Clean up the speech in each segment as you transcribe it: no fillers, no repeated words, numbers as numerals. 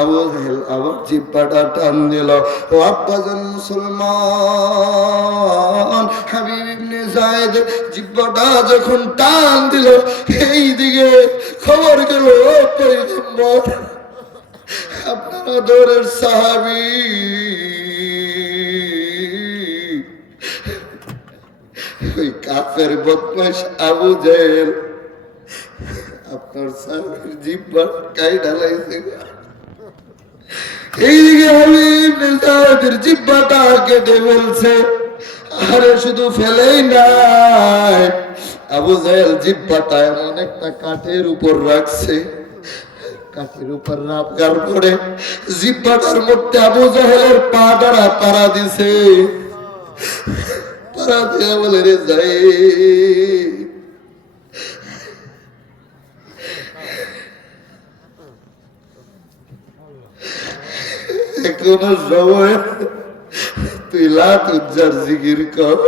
আবু জাহেল আবার জিহ্বাটা টান দিল। ও আব্বাজান মুসলমান, হাবিব ইবনে যায়েদ জিহ্বাটা যখন টান দিল, এই দিকে খবর গেল পয়গম্বর আপনার আদরের সাহাবী ওই কাফের বদমাশ আবু জাহেল আপনার সাহাবীর জিহ্বা কাইটা লাইছে। এইদিকে হাবিব নেজাদের জিহ্বাটা কেটে বলছে, আরে শুধু ফেলেই নাই, আবু জাহেল জিহ্বাটা এমন একটা কাঠের উপর রাখছে, কাঠের উপর রাখার পরে জিহ্বাটার মধ্যে আবু জাহেলের পা দ্বারা পাড়া দিছে। পাড়া দিয়ে বলে, রে যাই এখনো সময়, তুই লাত উজ্জার জিকির কর।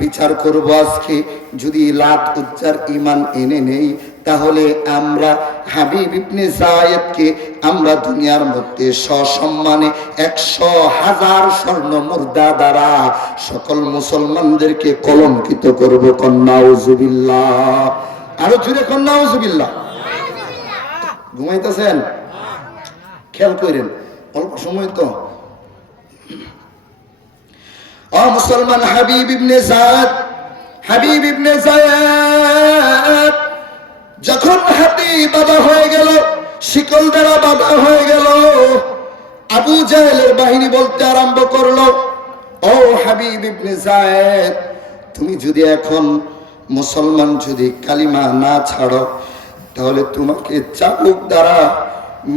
বিচার করবো আজকে, যদি লাত উজ্জার ঈমান এনে নেই, তাহলে আমরা হাবিব ইবনে যায়েদকে আমরা দুনিয়ার মধ্যে সসম্মানে 100,000 স্বর্ণ মুদ্রা দ্বারা সকল মুসলমানদেরকে কলঙ্কিত করবো। নাউজুবিল্লাহ। আরো জুড়ে নাউজুবিল্লাহ। ঘুমাইতেছেন? খেয়াল করেন, অল্প সময় তো। ও মুসলমান, হাবিব ইবনে যায়েদ যখন হাতি বাঁধা হয়ে গেল, শিকল দ্বারা বাঁধা হয়ে গেল, আবু জাহেলের বাহিনী বলতে আরম্ভ করলো, ও হাবিব ইবনে যায়েদ, তুমি যদি এখন মুসলমান যদি কালিমা না ছাড়ো, তাহলে তোমাকে চাবুক দ্বারা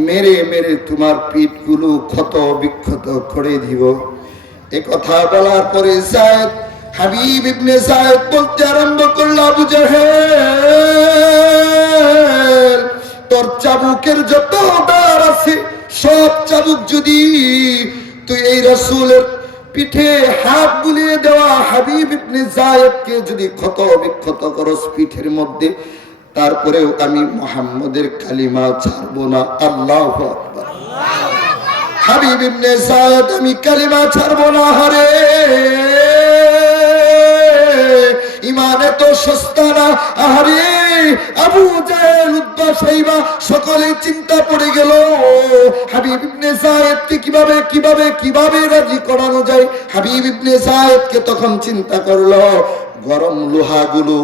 মেরে মেরে তোমার পিঠগুলো ক্ষত বিক্ষত করে দিব। এ কথা বলার পরে যায়েদ, হাবিব ইবনে যায়েদ বলতে আরম্ভ করলো, আবু জাহেল, তোর চাবুকের যত দাঁড় আছে সব চাবুক যদি তুই এই রাসূলের পিঠে হাত বুলিয়ে দেওয়া হাবিব ইবনে যায়েদকে যদি ক্ষত বিক্ষত করস পিঠের মধ্যে, তারপরেও আমি মুহাম্মদের কালিমা ছাড়বো না। আল্লাহু আকবার। হাবিব ইবনে যায়েদ, আমি কালিমা ছাড়বো না। হারে ঈমান এত সস্তা না। আরে আবু জাহেল, উতবা, শাইবা সকলে চিন্তা পড়ে গেল, হাবিব ইবনে যায়েদকে কিভাবে রাজি করানো যায়। হাবিব ইবনে যায়েদকে তখন চিন্তা করলো, গরম লোহাগুলো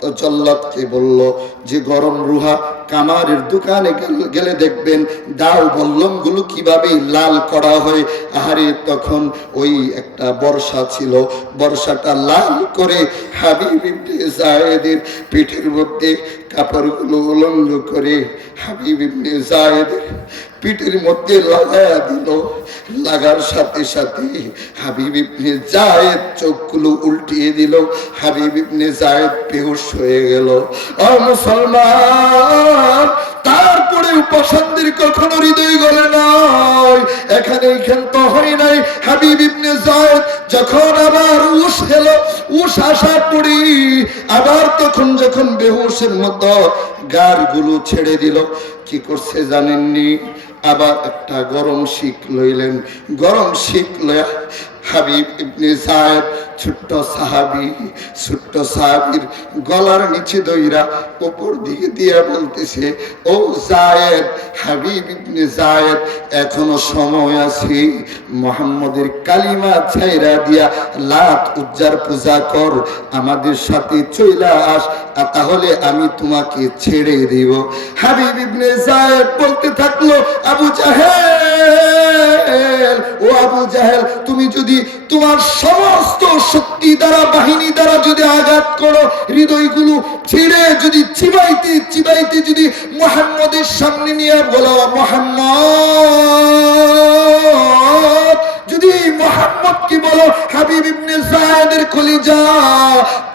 তো জল্লাদকে বলল যে গরম রুহা কামারের দোকানে গেলে দেখবেন ডাল বল্লম গুলো কিভাবে লাল করা হয়। আহারে তখন ওই একটা বর্ষা ছিল, বর্ষাটা লাল করে হাবিব ইবনে যায়েদের পিঠের মধ্যে কাপড়গুলো উলঙ্গ করে হাবিব ইবনে যায়েদের পিঠের মধ্যে লাগায়া দিল। লাগার সাথে সাথে হাবিব ইবনে যায়েদ চোখগুলো উল্টিয়ে দিল। হাবিব ইবনে যায়েদ বেহুশ হয়ে গেল। ও মুসলমান, তারপরে পছন্দের কখনো হৃদয় গলে নাই, এখানে ক্ষান্ত হয় নাই। হাবিব ইবনে যায়েদ যখন আবার উশ এলো, উশ আসার পরে আবার তখন যখন বেহুশের মতো গাড়গুলো ছেড়ে দিল, কি করছে জানেননি? আবার একটা গরম শিক লইলেন। গরম শিক লয়া হাবিব ইবনে যায়েদ ছোট্ট সাহাবীর গলার নিচে দইরা উপর দিকে দিয়া বলতেছে, ও যায়েদ, হাবিব ইবনে যায়েদ, এখনো সময় আছে, মুহাম্মদের কালিমা ছাইরা দিয়া লাত উজ্জার পূজা কর, আমাদের সাথে চইলা আস, তাহলে আমি তোমাকে ছেড়ে দিব। হাবিব ইবনে যায়েদ বলতে থাকলো, আবু জাহেল, ও আবু জাহেল, তুমি যদি তোমার সমস্ত শক্তি দ্বারা, বাহিনী দ্বারা যদি আঘাত করো, হৃদয়গুলো ছিঁড়ে যদি চিবাইতে যদি মুহাম্মদের সামনে নিয়ে বলো, মুহাম্মদ, যদি মুহাম্মদ কি বলো, হাবিব ইবনে যায়েদের কলিজা,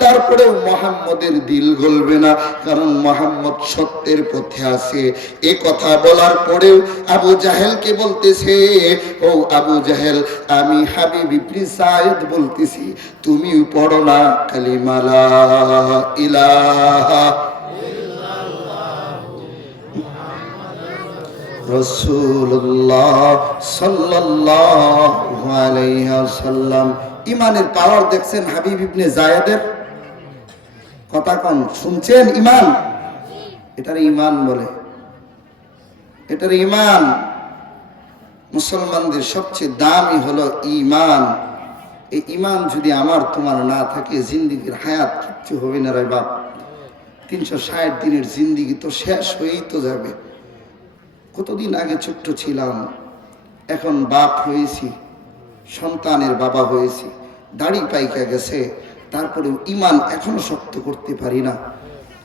তারপরেও মুহাম্মদের দিল গলবে না, কারণ মুহাম্মদ সত্যের পথে আছে। এই কথা বলার পরেও আবু জাহেলকে বলতেছে, ও আবু জাহেল, আমি হাবিব ইবনে যায়েদ বলতেছি, তুমি পড়ো না কালিমা লা ইলাহা ইল্লাল্লাহ রাসূলুল্লাহ সাল্লাল্লাহু আলাইহি ওয়াসাল্লাম। ইমানের পাওয়ার দেখছেন হাবিব ইবনে যায়েদের? কথা কন, শুনছেন? ইমান, এটার ইমান বলে, এটার ইমান। মুসলমানদের সবচেয়ে দামি হলো ইমান। এই ইমান যদি আমার তোমার না থাকে, জিন্দিগির হায়াত কিচ্ছু হবে না রে বাপ। 360 দিনের জিন্দিগি তো শেষ হয়েই তো যাবে। কতদিন আগে ছোট্ট ছিলাম, এখন বাপ হয়েছি, সন্তানের বাবা হয়েছি, দাড়ি পাইকা গেছে, তারপরেও ইমান এখনো শক্ত করতে পারি না।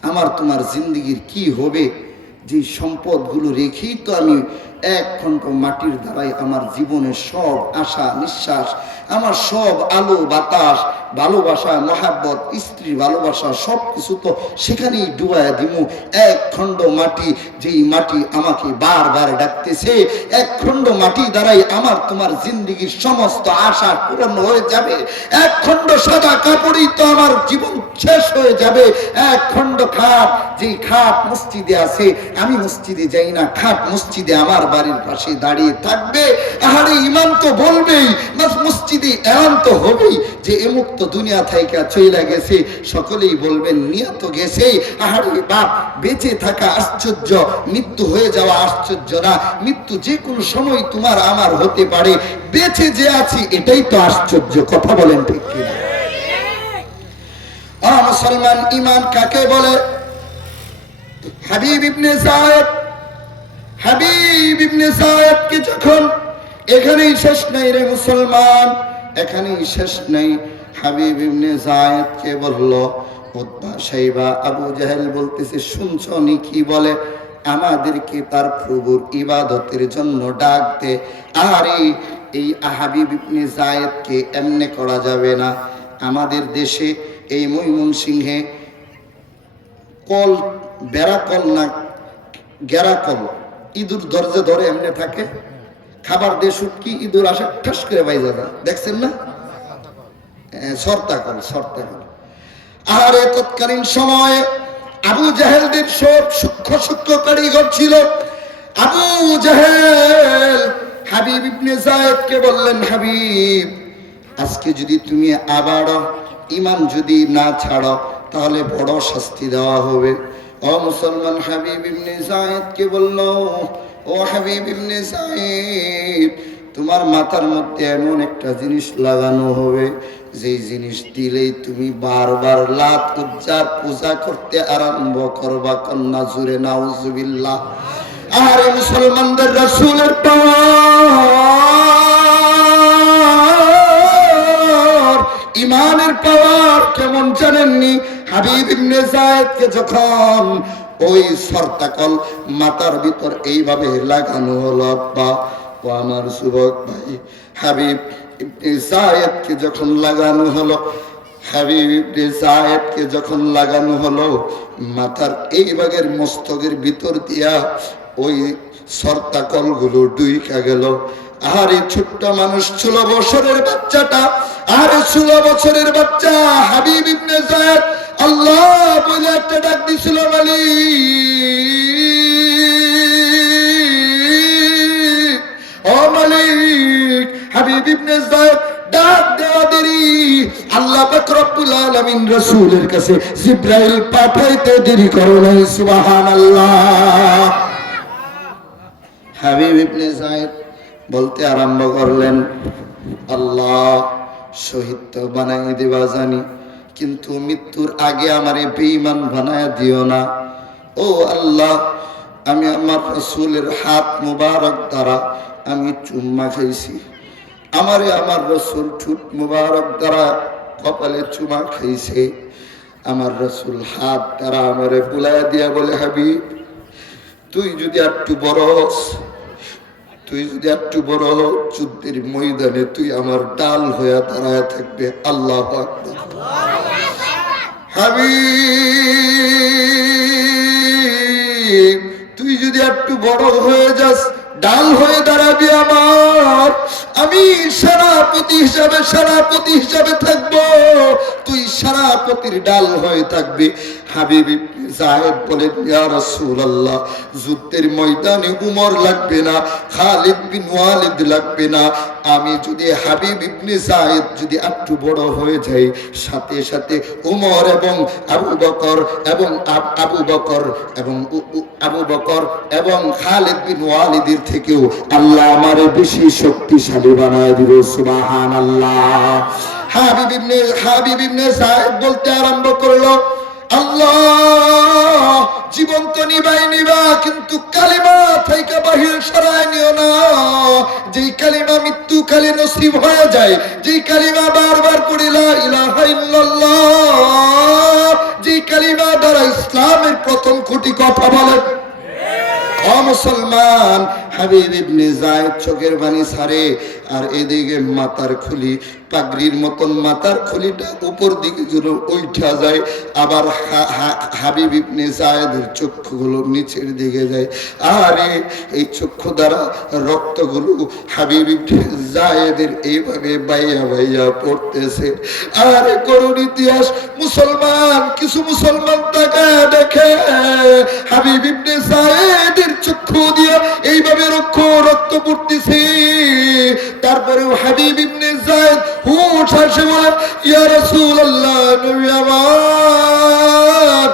আমার তোমার জিন্দিগির কি হবে? যে সম্পদগুলো রেখেই তো আমি 1 খণ্ড মাটির দ্বারাই আমার জীবনের সব আশা নিঃশ্বাস, আমার সব আলো বাতাস, ভালোবাসা, মহাব্বত, স্ত্রীর ভালোবাসা, সব কিছু তো সেখানেই ডুবাইয়া দিমু। 1 খণ্ড মাটি, যেই মাটি আমাকে বারবার ডাকতেছে, 1 খণ্ড মাটি দ্বারাই আমার তোমার জিন্দিগির সমস্ত আশা পূরণ হয়ে যাবে। 1 খণ্ড সাদা কাপড়ই তো আমার জীবন শেষ হয়ে যাবে। 1 খণ্ড খাট, যেই খাট মসজিদে আছে, আমি মসজিদে যাই না, খাট মসজিদে আমার বাড়ির পাশে দাঁড়িয়ে থাকবে। আহারে ইমান তো বলবেই, মসজিদে এমন তো হবেই যে এমুক তো দুনিয়া থেকে চলে গেছে, সকলেই বলবেন নিয়ত গেছে। আহারে বাপ, বেঁচে থাকা আশ্চর্য, মৃত্যু হয়ে যাওয়া আশ্চর্য না। মৃত্যু যে কোনো সময় তোমার আমার হতে পারে, বেঁচে যে আছি এটাই তো আশ্চর্য। কথা বলেন ঠিক কিনা? মুসলমান, ইমান কাকে বলে? হাবিব ইবনে যায়েদ, হাবিব ইবনে যায়েদকে যখন, এখানেই শেষ নাই রে মুসলমান, এখানেই শেষ নাই। হাবিব ইবনে যায়েদকে বলল, উতবা শাইবা আবু জাহেল বলতেছে, শুনছো নি কি বলে? আমাদেরকে তার প্রভুর ইবাদতের জন্য ডাক দে। আরে এই হাবিব ইবনে যায়েদকে এমনি করা যাবে না। আমাদের দেশে এই ময়মনসিংহে কল, বেড়াকল না গেরাকল, ইঁদুর দরজে ধরে এমনি থাকে, খাবার দিয়ে শুটকি, ইঁদুর আসে ঠাস করে বাইজা যায়, দেখছেন না? সর্তাকল, সর্তাকল। আরে তৎকালীন সময়ে আবু জাহেলদের সব সূক্ষ্ম সূক্ষ্ম কারিগর ছিল। আবু জাহেল হাবিব ইবনে যায়েদকে বললেন, হাবিব, আজকে যদি তুমি আবার ইমান যদি না ছাড়ো, তাহলে বড় শাস্তি দেওয়া হবে। ও মুসলমান, হাবিব ইবনে যায়েদকে বলল, ও হাবিব ইবনে যায়েদ, তোমার মাথার মধ্যে এমন একটা জিনিস লাগানো হবে, যেই জিনিস দিলেই তুমি বারবার লাত উজ্জার পূজা করতে আরম্ভ করবা। কন্যা জুড়ে নাউজুবিল্লাহ। আরে মুসলমানদের রাসূলের পাওয়ার, ইমানের পাওয়ার কেমন জানেননি? হাবিব ইবনে যায়েদকে যখন ওই সরতাকল মাথার ভিতর এইভাবে লাগানো হলো, আব্বা ও আমার যুবক ভাই, হাবিব ইবনে যায়েদকে যখন লাগানো হলো, হাবিব ইবনে যায়েদকে যখন লাগানো হলো, মাথার এই ভাগের মস্তকের ভিতর দিয়া ওই সরতাকল গুলো ডুইকা গেল। আরে ছোট্ট মানুষ, 16 বছরের বাচ্চাটা, আরে 16 বছরের বাচ্চা হাবিব ইবনে যায়েদ আল্লাহ বলে একটা ডাক দিছিল, মালিক, ও মালিক। হাবিব ইবনে যায়েদ ডাক দেওয়া দেরি, আল্লাহ পাক রব্বুল আলামিন রাসূলের কাছে জিবরাইল পাঠাইতে দেরি করে নাই। সুবহানাল্লাহ। হাবিব ইবনে যায়েদ বলতে আরম্ভ করলেন, আল্লাহ, শহীদ তো বানাই দিবা জানি, কিন্তু মৃত্যুর আগে আমারে বেঈমান বানায় দিও না। ও আল্লাহ, আমি আমার রাসূলের হাত মুবারক দ্বারা আমি চুম্মা খাইছি, আমারে আমার রাসূল ঠোঁট মুবারক দ্বারা কপালে চুমা খাইছে। আমার রাসূল হাত দ্বারা আমারে বুলায় দিয়া বলে, হাবিব, তুই যদি একটু বড় হস, তুই যদি একটু বড় হস, যুদ্ধের ময়দানে তুই আমার ডাল হয়ে দাঁড়ায় থাকবে। আল্লাহু আকবার। হাবিব, তুই যদি একটু বড় হয়ে যাস, ডাল হয়ে দাঁড়াবি আমার, আমি সেনাপতি হিসাবে থাকবো, তুই সেনাপতির ডাল হয়ে থাকবি। হাবিব ইবনে যায়েদ বলেন, ইয়া রাসূলুল্লাহ, যুদ্ধের ময়দানে উমর লাগবে না, খালিদ বিন ওয়ালিদ লাগবে না, আমি যদি হাবিব ইবনে যায়েদ যদি একটু বড় হয়ে যাই, সাথে সাথে উমর এবং আবু বকর এবং আবু বকর এবং খালিদ বিন ওয়ালিদের থেকেও আল্লাহ আমারে বেশি শক্তিশালী বানায় দিল। সুবহানাল্লাহ। হাবিব ইবনে যায়েদ বলতে আরম্ভ করলো, আল্লাহ জীবন তো নিবা, কিন্তু কালিমা থেকে বাহির সরায় নিও না। যেই কালিমা মৃত্যুকালে নসিব হয়ে যায়, যেই কালিমা বারবার পড়ি লা ইলাহা ইল্লাল্লাহ, যেই কালিমা দ্বারা ইসলামের প্রথম খুঁটি কথা বলে। ও মুসলমান, হাবিব ইবনে যায়েদ চোখের পানি ছাড়ে, আর এদিকে মাথার খুলি, পাগড়ির মতন মাথার খুলিটা উপর দিকে যেন উঠা যায়, আবার হাবিব ইবনে যায়েদের চক্ষুগুলো নিচের দিকে যায়, আরে এই চক্ষু দ্বারা রক্তগুলো হাবিব ইবনে যায়েদের এইভাবে বাইয়া বাইয়া পড়তেছে। আরে করুণ ইতিহাস, মুসলমান, কিছু মুসলমান তাকায় দেখে হাবিব ইবনে যায়েদের চক্ষু দিয়ে এইভাবে রক্ত পড়তেছে। তারপরেও হাবিব ইবনে যায়েদ হুঁশ হাসে বলে, ইয়া রাসূলুল্লাহ, নবী আমার,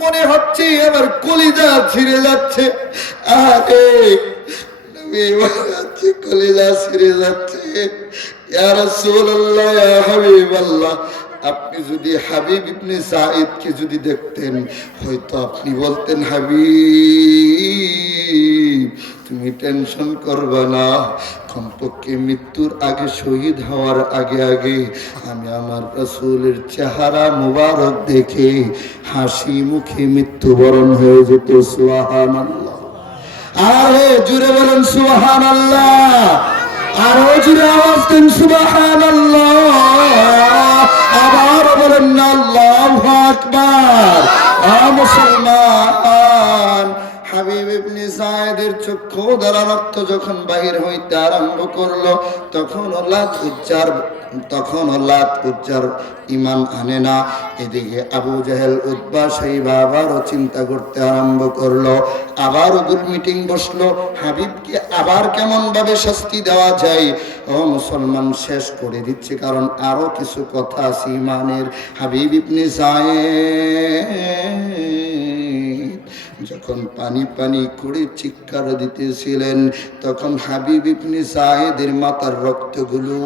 মনে হচ্ছে আমার কলিজা ছিঁড়ে যাচ্ছে। আরে নবী আমার কলিজা ছিঁড়ে যাচ্ছে। ইয়া রাসূলুল্লাহ, ইয়া হাবিবাল্লাহ, আপনি যদি হাবিব ইবনে যায়েদকে যদি দেখতেন, হয়তো আপনি বলতেন, হাবিব তুমি টেনশন করবে না, কমপক্ষে মৃত্যুর আগে, শহীদ হওয়ার আগে আগে আমি আমার রাসূলের চেহারা মুবারক দেখে হাসি মুখে মৃত্যুবরণ হয়ে যেত। সুবহানাল্লাহ। আরে জুড়ে বলেন সুবহানাল্লাহ, আরো জুড়ে আওয়াজ দেন সুবহানাল্লাহ, আবার বলেন না আল্লাহু আকবার। মুসলমান, হাবিব ইবনে যায়েদের চক্ষু দ্বারা রক্ত যখন বাহির হইতে আরম্ভ করলো, তখন লাত উজ্জার ইমান আনে না। এদিকে আবু জেহেল, উতবা, শাইবা আবারও চিন্তা করতে আরম্ভ করলো, আবারও গ্রুপ মিটিং বসলো, হাবিবকে আবার কেমন ভাবে শাস্তি দেওয়া যায়। ও মুসলমান, শেষ করে দিচ্ছে, কারণ আরো কিছু কথা আছে ইমানের। হাবিব ইবনে যায়েদ যখন পানি পানি করে চিৎকার দিতেছিলেন, তখন হাবিব ইবনে যায়েদের মাথার রক্তগুলো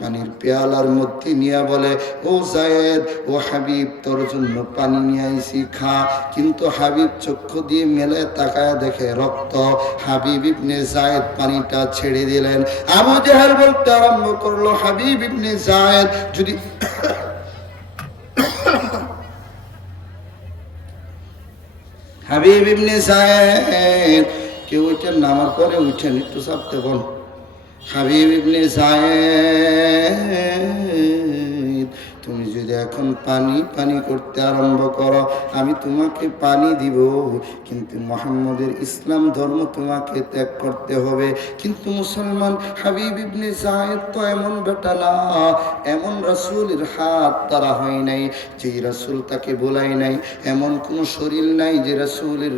পানির পেয়ালার মধ্যে নিয়ে বলে, ও যায়েদ, ও হাবিব, তোর জন্য পানি নিয়ে আইছি, খা। কিন্তু হাবিব চক্ষু দিয়ে মেলে তাকায় দেখে রক্ত। হাবিব ইবনে যায়েদ পানিটা ছেড়ে দিলেন। আবু জেহেল বলতে আরম্ভ করলো, হাবিব ইবনে যায়েদ যদি হাবিব ইবনে যায়েদ, কেউ উঠেন না, আমার পরে উঠেন, একটু চাপতে বল। হাবিব ইবনে যায়েদ, তুমি যদি এখন পানি করতে আরম্ভ করো, আমি তোমাকে পানি দিব, কিন্তু মুহাম্মদের ইসলাম ধর্ম তোমাকে ত্যাগ করতে হবে। কিন্তু মুসলমান, হাবিব ইবনে যায়েদ তো এমন বেটা না, এমন রাসূলের হাত তারা হয় নাই, যে রাসূল তাকে বলাই নাই, এমন কোন শরীর নাই যে রাসূলের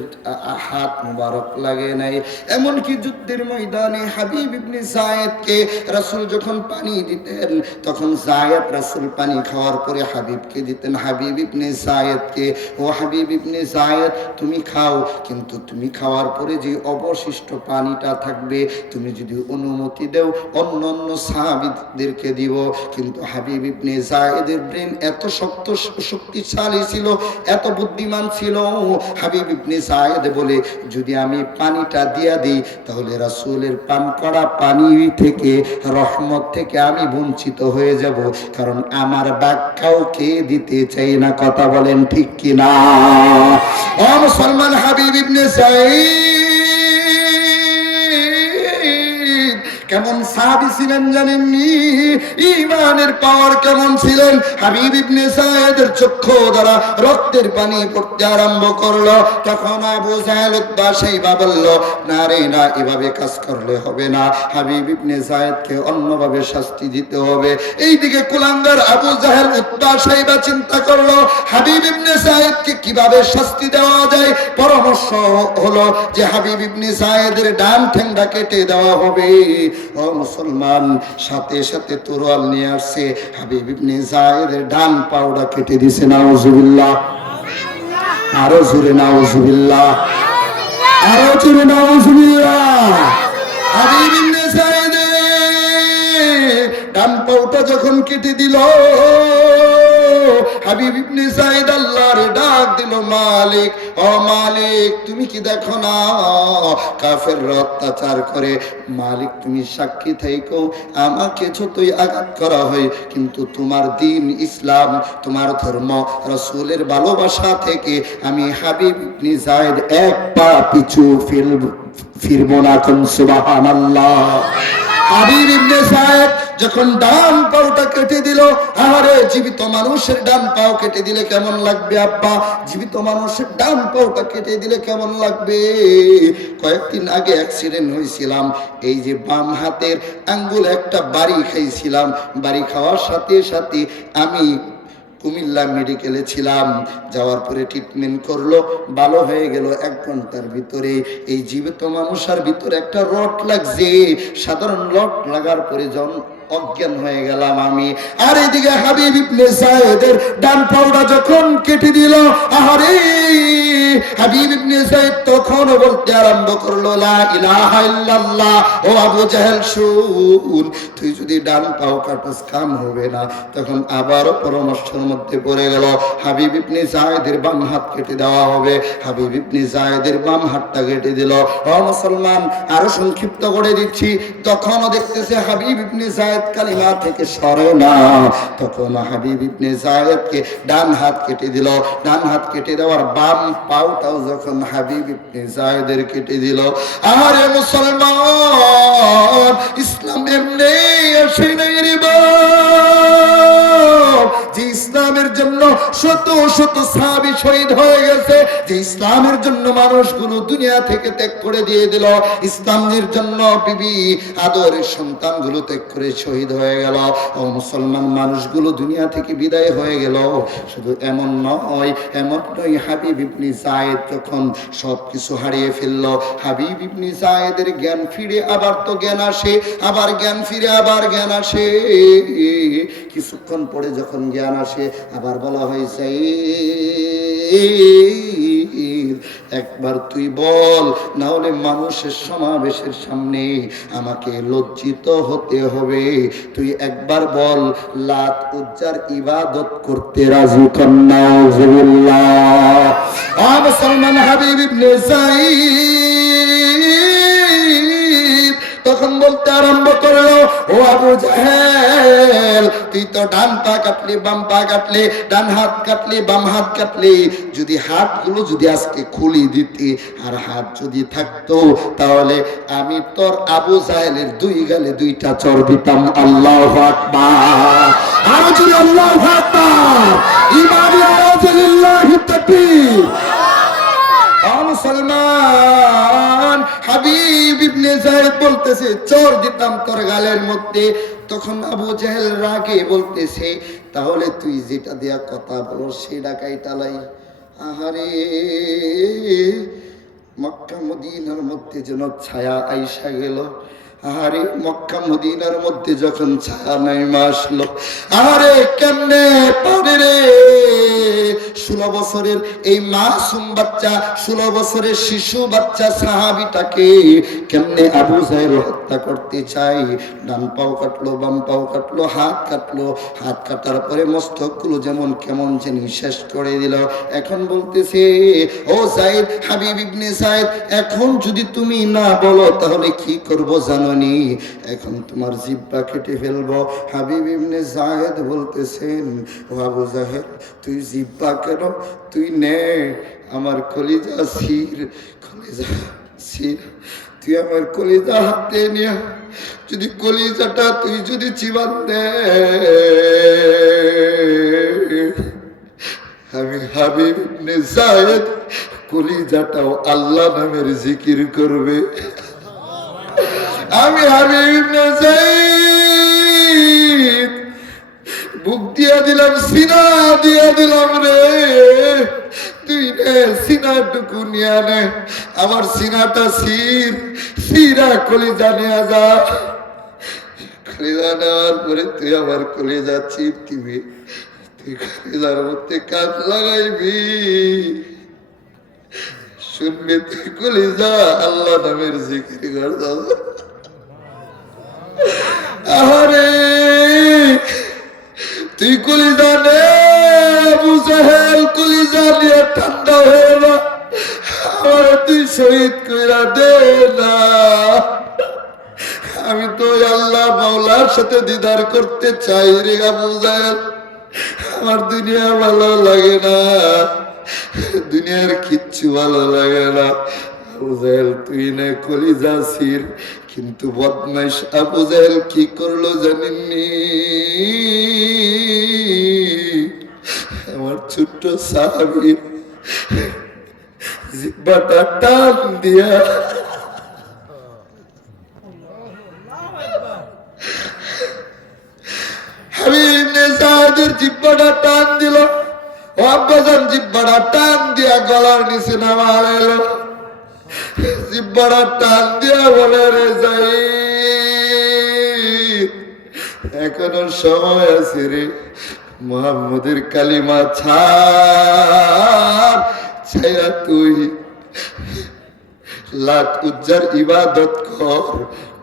হাত মুবারক লাগে নাই। এমনকি যুদ্ধের ময়দানে হাবিব ইবনে যায়েদকে রাসূল যখন পানি দিতেন, তখন যায়েদ রাসূল পানি খাওয়ার পরে হাবিবকে দিতেন, হাবিব ইবনে যায়েদকে, ও হাবিব ইবনে যায়েদ, তুমি খাও, কিন্তু তুমি খাওয়ার পরে যে অবশিষ্ট পানিটা থাকবে, তুমি যদি অনুমতি দাও অন্য সাহাবীদেরকে দিব। কিন্তু হাবিব ইবনে যায়েদের ব্রেন এত শক্তিশালী ছিল, এত বুদ্ধিমান ছিল, হাবিব ইবনে যায়েদ বলে, যদি আমি পানিটা দিয়া দিই, তাহলে রাসূলের পান করা পানি থেকে, রহমত থেকে আমি বঞ্চিত হয়ে যাব, কারণ আমার বাক কাউকে দিতে চাই না। কথা বলেন ঠিক কিনা? ও মুসলমান, হাবিব ইবনে যায়েদ কেমন সাহাবী ছিলেন জানেননি? ঈমানের পাওয়ার কেমন ছিলেন? হাবিব ইবনে সায়েদের চক্ষু দ্বারা রক্তের পানি পড়তে আরম্ভ করলো। তখন আবু জাহেল উতবা শাইবা বলল, না রে না, এভাবে কাজ করলে হবে না, হাবিব ইবনে সায়েদকে অন্যভাবে শাস্তি দিতে হবে। এইদিকে কুলাঙ্গার আবু জাহেল উতবা শাইবা চিন্তা করলো হাবিব ইবনে সায়েদকে কিভাবে শাস্তি দেওয়া যায়। পরামর্শ হলো যে হাবিব ইবনে সায়েদের ডান ঠ্যাংটা কেটে দেওয়া হবে। ও মুসলমান, সাথে সাথে তরোয়াল নিয়ে আসছে, হাবিব ইবনে সায়েদের ডান পাউডা কেটে দিছে। নাউজুবিল্লাহ, আরো জোরে নাউজুবিল্লাহ, আরো জোরে নাউজুবিল্লাহ। হাবিব ইবনে সায়েদের ডান পাউটা যখন কেটে দিল, হাবিব ইবনে সাইদ আল্লাহর ডাক দিল, মালিক, ও মালিক, তুমি কি দেখো না কাফেররা অত্যাচার করে? মালিক, তুমি সাক্ষী থাইকো, আমাকে যতই আঘাত করা হয়, কিন্তু তোমার দ্বীন ইসলাম, তোমার ধর্ম, রাসূলের ভালোবাসা থেকে আমি হাবিব ইবনে সাইদ এক পা পিছু ফিরবো না। কোন সুবহানাল্লাহ। হাবিব ইবনে সায়েদ যখন ডান পাওটা কেটে দিল, আরে জীবিত মানুষের ডান পাও কেটে দিলে কেমন লাগবে আব্বা? জীবিত মানুষের ডান পাওটা কেটে দিলে কেমন লাগবে? কয়েকদিন আগে অ্যাক্সিডেন্ট হয়েছিলাম, এই যে বাম হাতের আঙ্গুল একটা বাড়ি খাইছিলাম, বাড়ি খাওয়ার সাথে সাথে আমি কুমিল্লা মেডিকেলে ছিলাম। যাওয়ার পরে ট্রিটমেন্ট করলো, ভালো হয়ে গেল 1 ঘন্টার ভিতরে। এই জীবিত মানুষের ভিতরে একটা রড লাগছে, সাধারণ রড লাগার পরে অজ্ঞান হয়ে গেলাম আমি। আর এদিকে হাবিব ইবনে সায়েদের ডান পাউডা যখন কেটে দিল, আরে হাবিব ইবনে সায়েদ তখন বলতে আরম্ভ করলো, লা ইলাহা ইল্লাল্লাহ। ও আবু জাহেল শুন, তুই যদি ডান পাও কাটস কাম হবে না। তখন আবারও পরামর্শের মধ্যে পড়ে গেল, হাবিব ইবনে সায়েদের বাম হাত কেটে দেওয়া হবে। হাবিব ইবনে সায়েদের বাম হাতটা কেটে দিল। ও মুসলমান, আরো সংক্ষিপ্ত করে দিচ্ছি, তখনও দেখতেছে হাবিব ইবনে সায়েদ কালিমা থেকে সরে না। তখন হাবিব ইবনে সায়েদকে ডান হাত কেটে দিল। ডান হাত কেটে দেওয়ার বাম পাউটাও যখন হাবিব ইবনে সায়েদের কেটে দিল, আরে মুসলমান, ইসলাম এমনি আসে নাই রে বাপ। যে ইসলামের জন্য শত শত সাহাবী শহীদ হয়ে গেছে, যে ইসলামের জন্য মানুষগুলো দুনিয়া থেকে ত্যাগ করে দিয়ে দিল, ইসলামের জন্য বিবি আদরের সন্তানগুলো ত্যাগ করে শহীদ হয়ে গেল। ও মুসলমান, মানুষগুলো দুনিয়া থেকে বিদায় হয়ে গেল। শুধু এমন নয়, হাবিব ইবনে সায়েদ যখন সবকিছু হারিয়ে ফেলল, হাবিব ইবনে সায়েদের জ্ঞান ফিরে, আবার তো জ্ঞান আসে, আবার জ্ঞান ফিরে, আবার জ্ঞান আসে। কিছুক্ষণ পরে যখন জ্ঞান আসে, আবার বলা হয়েছে, একবার তুই বল, না হলে মানুষের সমাবেশের সামনে আমাকে লজ্জিত হতে হবে। তুই একবার বল, লাত উজ্জার ইবাদত করতে রাজি কন্যা। মুসলমান, হাবিব ইবনে সাঈদ তখন বলতে আরম্ভ করলো, ও আবু জাহেল, তুই তো ডান পা কাটলি, বাম পা কাটলি, ডান হাত কাটলি, বাম হাত কাটলি। যদি হাতগুলো যদি আজকে খুলি দিতি আর হাত যদি থাকতো, তাহলে আমি তোর আবু জাহেলের 2 গালে 2টা চড় দিতাম। আল্লাহু আকবার, আরো জোরে আল্লাহু আকবার, ইমানি আওয়াজে লিল্লাহি তাকবীর। মুসলমান, হাবিব ইবনে সায়েদ বলতেছে, চোর দিতাম তোর গালের মধ্যে। তখন আবু জাহেল রাগে বলতেছে, তাহলে তুই যেটা দেয়া কথা বলো সেটা কাইটালাই। আহারে, মক্কা মদিনার মধ্যে যেন ছায়া আইসা গেল। আরে মক্কা মদিনার মধ্যে যখন ছায়া নেমে আসলো, আরে কেমনে পারে রে 16 বছরের এই মাসুম বাচ্চা, 16 বছরের শিশু বাচ্চা সাহাবীটাকে কেমনে আবু জাহেল হত্যা করতে চাই। ডান পাও কাটলো, বাম পাও কাটলো, হাত কাটলো, হাত কাটার পরে মস্তকগুলো যেমন কেমন জানি শেষ করে দিল। এখন বলতেছে, ও সাইদ, হাবিব ইবনে সাইদ, এখন যদি তুমি না বলো তাহলে কি করব জানোনি? এখন তোমার জিহ্বা কেটে ফেলবো। হাবিব ইবনে সাইদ বলতেছেন, ও আবু জাহেল, তুই জিহ্বা কেন? তুই নে আমার কলিজা শির, কলিজা শির, তুই আমার কলিজা হাতে নিয়ে যদি কলিজাটা তুই যদি চিবান দে, আমি হাবিব ইবনে যায়েদ কলিজাটাও আল্লাহ নামের জিকির করবে। আমি হাবিব ইবনে যায়েদ বুক দিয়া দিলাম, সিনা দিয়া দিলাম রে, তুই নে সিনাটুকু নিয়ে নে, আমার সিনাটা সিরা কলিজা নিয়ে যা। কলিজা নেওয়ার পরে তুই আমার কলিজা চিপ দিবি, তুই কলিজার মধ্যে কাজ লাগাইবি, শুনবি তুই কলিজা আল্লাহ নামের জিকির করতা। আরে তুই কলিজা নে, আবু জাহেল কলিজা নিয়ে ঠান্ডা হয়ে না, আমার তুই শহীদ কইরা দে না। আমি তো আল্লাহ মাওলার সাথে দিদার করতে চাই রে আবু জাহেল, আমার দুনিয়া ভালো লাগে না, দুনিয়ার কিচ্ছু ভালো লাগে না। আবু জাহেল তুই নে কলিজা সির। কিন্তু বদমাইশ আবু জাহেল কি করলো জানেননি? আমার ছোট্ট সাহাবী জিহ্বাটা টান দিয়া হাবিব ইবনে যায়েদের জিহ্বাটা টান দিল। ও আব্বাজান জিহ্বাটা টান দিয়া গলার নিচে নামায় এলো, জিহ্বাটা টান দিয়া বলে রে যায়েদ এখনো সময় আছে রে, মুহাম্মদের কালিমা ছায়া তুই লাত উজ্জার ইবাদত কর,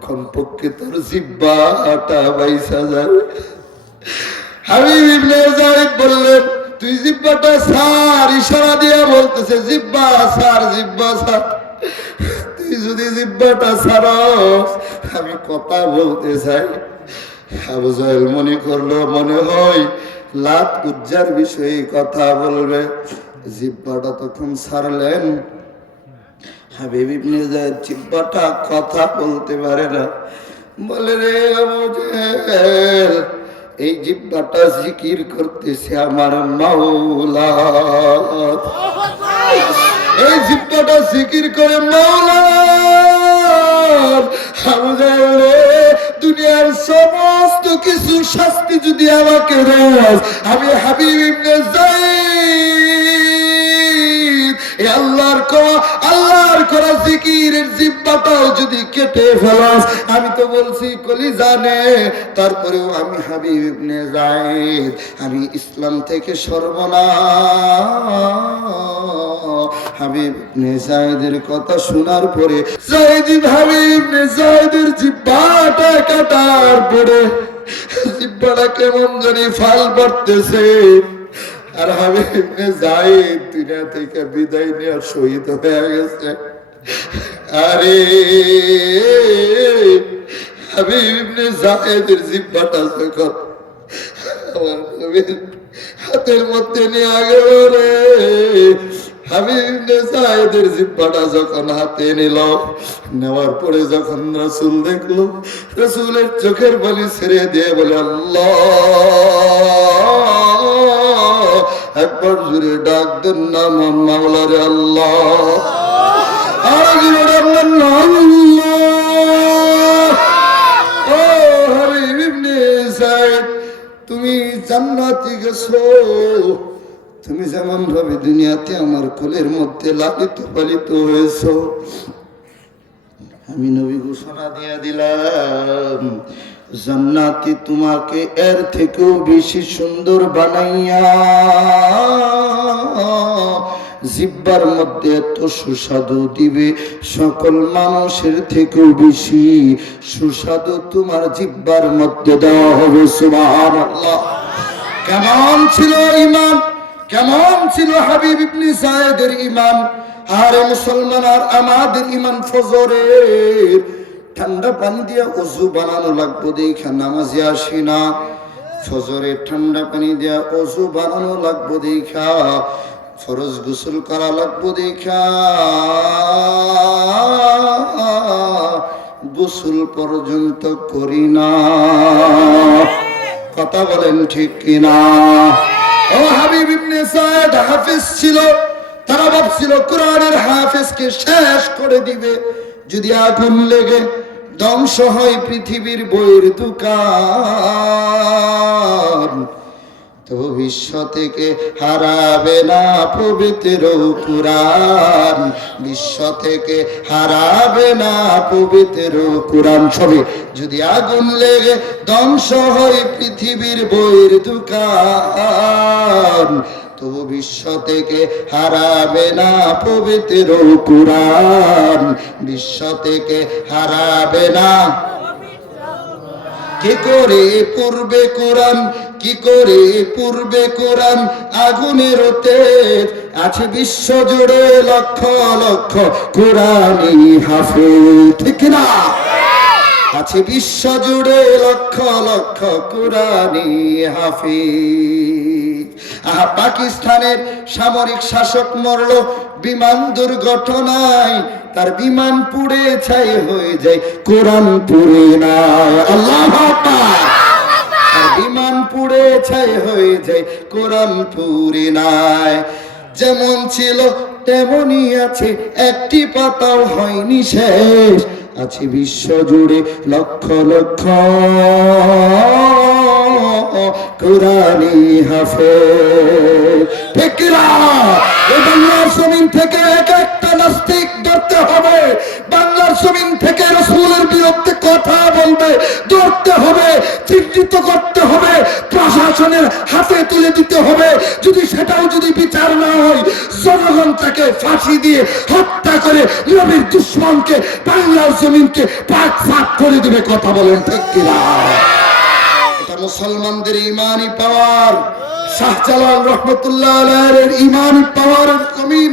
কমপক্ষে তোর জিহ্বাটা বাইসা যাবে। হাবিব ইবনে যায়েদ বললেন তুই জিহ্বাটা ছাড়, ইশারা দিয়া বলতেছে জিহ্বা ছাড়, জিহ্বা ছাড়। তুই যদি জিহ্বাটা ছাড়স আমি কথা বলতে চাই। আবু জাহেল মনে করলো মনে হয় লাত উজ্জার বিষয়ে কথা বলবে, জিহ্বাটা তখন ছাড়লেন। হাবিব ইবনে যায়েদ জিহ্বাটা কথা বলতে পারে না, বলে রে আবু জাহেল এই জিহ্বাটা জিকির করতেছে আমার মাওলা, এই জিহ্বাটা জিকির করে মাওলা। আবু জাহেল দুনিয়ার সমস্ত কিছু শাস্তি যদি আমাকে দেয়, আমি হাবিব ইবনে যায়েদ এই আল্লাহর করা জিকিরের জিহ্বাটাও যদি কেটে ফেলাস, আমি তো বলছি কলিজা নে, তারপরেও আমি হাবিব ইবনে যায়েদ আমি ইসলাম থেকে সর্বনাশ। হাবিব ইবনে যায়েদের কথা শোনার পরে হাবিব ইবনে যায়েদের জিহ্বাটা কাটার পরে জিহ্বাটা কেমন জানি ফাল পড়তেছে, আর হাবিব ইবনে যায়েদ দুনিয়া থেকে বিদায় নিয়ে শহীদ হয়ে গেছে। আরে হাবিব ইবনে যায়েদের জিহ্বাটা যখন আমার নবীর হাতের মধ্যে নিয়ে গেল রে, হাবিব ইবনে যায়েদের জিহ্বাটা যখন হাতে নিল, নেওয়ার পরে যখন রাসূল দেখলো, রাসূলের চোখের পানি ছেড়ে দিয়ে বলে আল্লাহ একবার জোরে ডাক দেন না মাওলা রে আল্লাহ, আর জোরে ডাকলেন না আল্লাহ। ও হাবিব ইবনে যায়েদ তুমি জান্নাতে গেছো, তুমি যেমন ভাবে দুনিয়াতে আমার কোলের মধ্যে লালিত পালিত হয়েছো, আমি নবী ঘোষণা দিয়ে দিলাম জান্নাতে তোমাকে এর থেকেও বেশি সুন্দর বানাইয়া জিহ্বার মধ্যে এত সুস্বাদু দিবে, সকল মানুষের থেকেও বেশি সুস্বাদু তোমার জিহ্বার মধ্যে দেওয়া হবে। সুবহানাল্লাহ। কেমন ছিল ঈমান, কেমন ছিল হাবিব ইবনে যায়েদের ঈমান। আরে মুসলমান, আর আমাদের ঈমান ফজরের ঠান্ডা পানি দিয়া ওযু বানানো লাগবে দেখা নামাজে আসি না, ফজরে ঠান্ডা পানি দিয়া ওযু বানানো লাগবে দেখা ফরজ গোসল করা লাগবে দেখা গোসল পর্যন্ত করি না। কথা বলেন ঠিক কিনা? ও হাবিব ইবনে সায়েদ হাফেজ ছিল, তারা ভাবছিল কোরআনের হাফেজকে শেষ করে দিবে। যদি আগুন লেগে ধ্বংস হয় পৃথিবীর বইয়ের দোকান, তো বিশ্ব থেকে হারাবে না পবিত্র কুরআন, বিশ্ব থেকে হারাবে না পবিত্র কুরআন। সবে যদি আগুন লেগে ধ্বংস হয় পৃথিবীর বইয়ের দোকান, তো বিশ্ব থেকে হারাবে না পবিত্র কুরআন, বিশ্ব থেকে হারাবে না। কি করে পূর্বে কোরআন, কি করে পূর্বে কোরআন আগুনের তেজ, আছে বিশ্ব জুড়ে লক্ষ লক্ষ কোরআনী হাফেজ। ঠিক না? আছে বিশ্ব জুড়ে লক্ষ লক্ষ কোরআনী হাফেজ। পাকিস্তানের সামরিক শাসক মরল বিমান দুর্ঘটনায়, তার বিমান পুড়ে ছাই হয়ে যায়, কোরআন পুড়ে নাই। আল্লাহু আকবার। তার বিমান পুড়ে ছাই হয়ে যায়, কোরআন পুড়ে নাই। যেমন ছিল তেমনই আছে, একটি পাতাও হয়নি শেষ, আছে বিশ্ব জুড়ে লক্ষ লক্ষ কোরআনী হাফেজ। ঠিক না? এই বাংলার জমিন থেকে এক একটা নাস্তিক ধরতে হবে, বাংলার জমিন থেকে রাসূলের বিরুদ্ধে কথা বলবে ধরতে হবে, চিহ্নিত করতে হবে, প্রশাসনের হাতে তুলে দিতে হবে। যদি সেটাও যদি বিচার না হয়, জনগণ তাকে ফাঁসি দিয়ে হত্যা করে নবীর দুশমনকে বাংলার জমিনকে পাক ফাঁক করে দিবে। কথা বলেন ঠিক কিনা? এটা মুসলমানদের ইমানি পাওয়ার, শাহজালাল রহমতুল্লাহ আলাইহির ইমানি পাওয়ারের জমিন,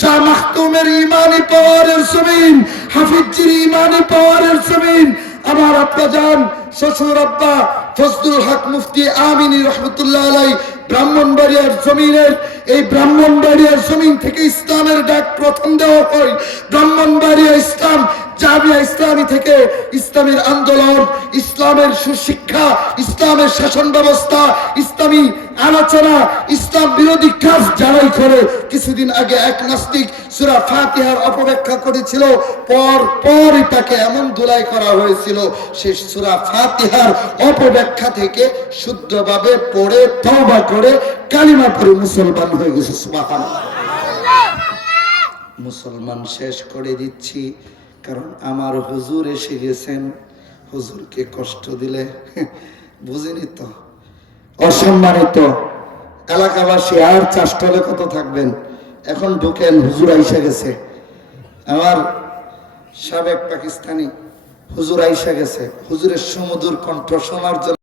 শাহ মাখতুমের ইমানি পাওয়ারের জমিন, হাফিজজির ইমানি পাওয়ারের জমিন। আমার আব্বা জান শ্বশুর আব্বা ফজলুল হক মুফতি আমিনী রহমতুল্লাহ আলাইহি ব্রাহ্মণবাড়িয়ার জমিনের, এই ব্রাহ্মণবাড়িয়ার জমিন থেকে ইসলামের ডাক প্রথম দেওয়া হয়। ব্রাহ্মণবাড়িয়া ইসলাম জামিয়া ইসলামী থেকে ইসলামের আন্দোলন, ইসলামের সুশিক্ষা, ইসলামের শাসন ব্যবস্থা, ইসলামী আলোচনা, ইসলাম বিরোধী কাজ যারাই করে। কিছুদিন আগে এক নাস্তিক সূরা ফাতিহার অপব্যাখ্যা করেছিল, পরই তাকে এমন ধুলাই করা হয়েছিল, সে সূরা ফাতিহার অপব্যাখ্যা থেকে শুদ্ধভাবে পড়ে তওবা করে কালিমা পড়ে মুসলমান হয়ে গেছে। সুবহানাল্লাহ। মুসলমান শেষ করে দিচ্ছি, কারণ আমার হুজুর এসে গেছেন। হুজুরকে কষ্ট দিলে বুঝিনি তো, অসম্মানিত এলাকাবাসী আর চাষটলে কত থাকবেন? এখন ঢুকেন, হুজুর আইসা গেছে। আমার সাবেক পাকিস্তানি হুজুর আইসা গেছে, হুজুরের সুমধুর কণ্ঠ শোনার জন্য